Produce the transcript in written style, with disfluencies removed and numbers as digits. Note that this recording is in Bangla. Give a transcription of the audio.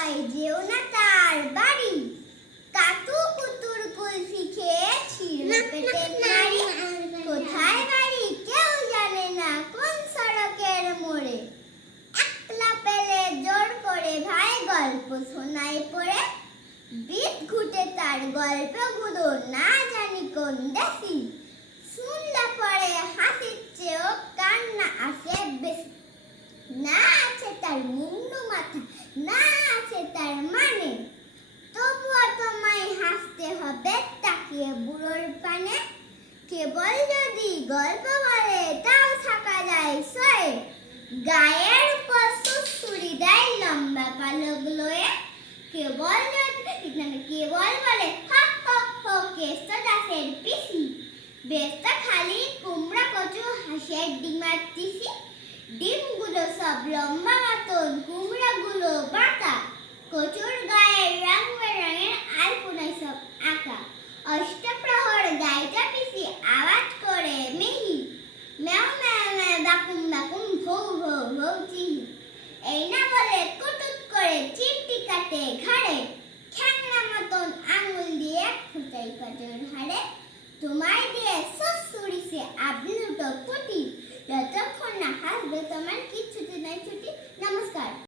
সবাই যেও না তার বাড়ি, কাতু কুতুর কুলফি খেয়ে ছিঁড়ল পেটের নাড়ি। কোথায় বাড়ি কেউ জানে না, কোন সড়কের মোড়ে। একলা পেলে জোর করে ভাই গল্প শোনায় পড়ে, বিদ ঘুটে তার গল্পগুলো না জানি কোন দেশি। শুনলে পরে হাসির চেয়েও কান্না আসে বেশি। না আছে তার মুন্ডু মাথা, না আছে তার মানে, তবুও তোমায় হাসতে হবে তাকিয়ে বুড়োর পানে। কেবল যদি গল্প বলে তাও থাকা যায় সয়ে, গায়ের উপর সুড়সুড়ি দেয় লম্বা কালো গ্লোয়ে। কেবল বলে হা হা হো কেষ্ট দাসের পিসি, বেশটা খালি কুমড়া কচু হাঁসের ডিমার তিসি। ডিমগুলো সব লম্বা মতন, কুমড়াগুলো বা